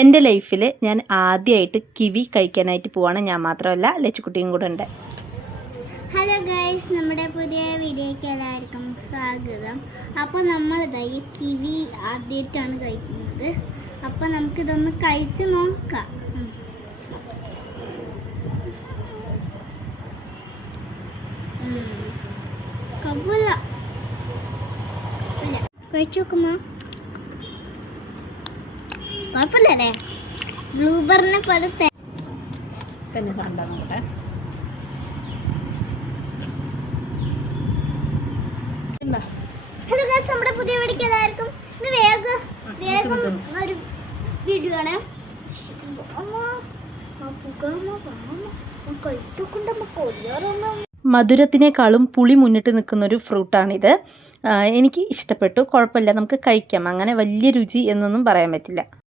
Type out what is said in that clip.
എൻ്റെ ലൈഫിൽ ഞാൻ ആദ്യമായിട്ട് കിവി കഴിക്കാനായിട്ട് പോവാണ്. ഞാൻ മാത്രമല്ല, ലച്ചുക്കുട്ടിയും കൂടെ ഉണ്ട്. ഹലോ ഗൈസ്, നമ്മുടെ പുതിയ വീഡിയോയ്ക്ക് എല്ലാവർക്കും സ്വാഗതം. അപ്പോൾ നമ്മളിതാ ഈ കിവി ആദ്യമായിട്ടാണ് കഴിക്കുന്നത്. അപ്പോൾ നമുക്കിതൊന്ന് കഴിച്ച് നോക്കാം. കബൂല കഴിച്ചു നോക്കുമ്പോ കുഴപ്പമില്ലല്ലേ? ബ്ലൂബെറിനെ പോലത്തെ ഹലോ ഗൈസ്, നമ്മുടെ പുതിയ വീഡിയോയ്ക്ക് എല്ലാവർക്കും വേഗം ഒരു വീഡിയോ ആണ്. മധുരത്തിനേക്കാളും പുളി മുന്നിട്ട് നിൽക്കുന്നൊരു ഫ്രൂട്ടാണിത്. എനിക്ക് ഇഷ്ടപ്പെട്ടു, കുഴപ്പമില്ല, നമുക്ക് കഴിക്കാം. അങ്ങനെ വലിയ രുചി എന്നൊന്നും പറയാൻ പറ്റില്ല.